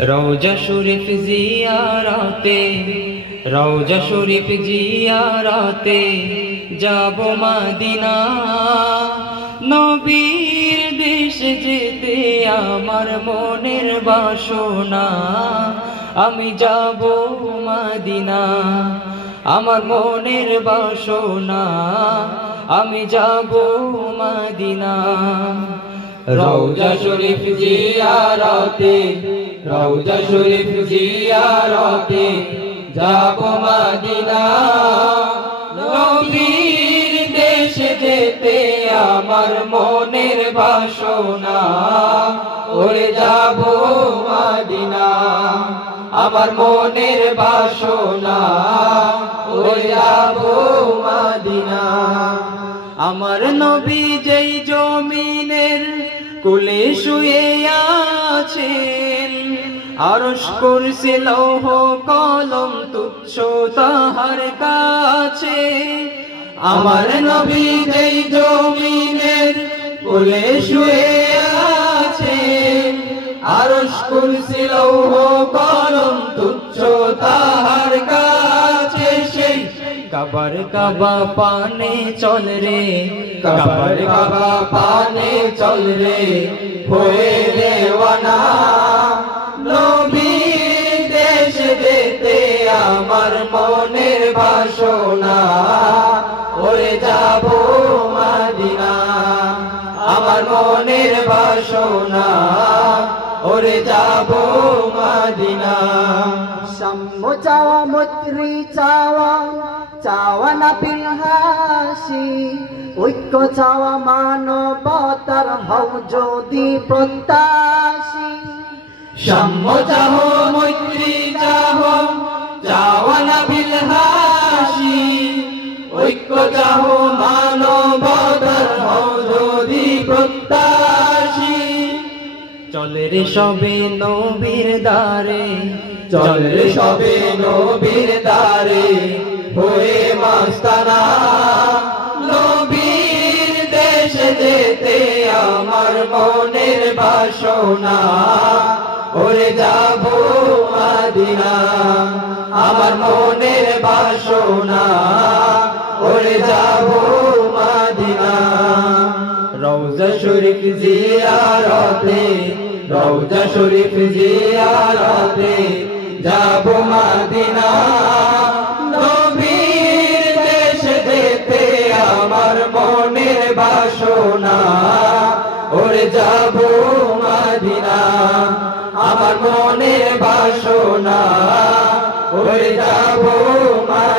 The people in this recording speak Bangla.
রওজা শরীফ জিয়ারতে, রওজা শরীফ জিয়ারতে যাব মদিনা। নবীর দেশ যেতে আমার মনের বাসনা, আমি যাব মদিনা। আমার মনের বাসনা, আমি যাব মদিনা। রওজা শরীফ জিয়ারতে, রওজা শরীফ জিয়ারতে যাব মদিনা। নবীর দেশে যেতে আমার মনের বাসনা, ওরে যাব মদিনা। আমার মনের বাসনা, ওরে যাব মদিনা। আমার নবী যেই জমিনের কোলে শুয়ে আছেন, আরশ কুরসি লৌহ কলম তুচ্ছ তাহার কাছে। আমার নবী যেই জমিনের কোলে শুয়ে আছেন, আরশ কুরসি লৌহ কলম তুচ্ছ তাহার কাছে। সেই কাবার কাবা পানে চল রে, কাবার কাবা পানে চল রে, হয়ে দেওয়ানা। নবীর দেশে যেতে আমার মনের বাসনা, ওরে যাব মদিনা। আমার মনের বাসনা, ওরে যাব মদিনা। সাম্য চাওয়া মৈত্রী চাওয়া, চাওয়া না পিলহাসি, ঐক্য চাওয়া মানবতার হও যদি প্রত্যাশী। সাম্য চাহ মৈত্রী চাহ, চাওয়া না বিলহাসি, ঐক্য চাহ মানবতার হও যদি প্রত্যাশী। চলে রে সবে নবীর দ্বারে, চল রে সবে নবীর দ্বারে, হয়ে মাস্তানা। নবীর দেশে যেতে আমার মনের বাসনা, ওরে যাব মদিনা। আমার মনের বাসনা, ওরে যাব মদিনা। রওজা শরীফ জিয়ারতে, রওজা শরীফ জিয়ারতে যাব মদিনা। নবীর দেশে যেতে আমার মনের বাসনা, ওরে যাব মদিনা। আমার মনের বাসনা, ওরে যাব মদিনা।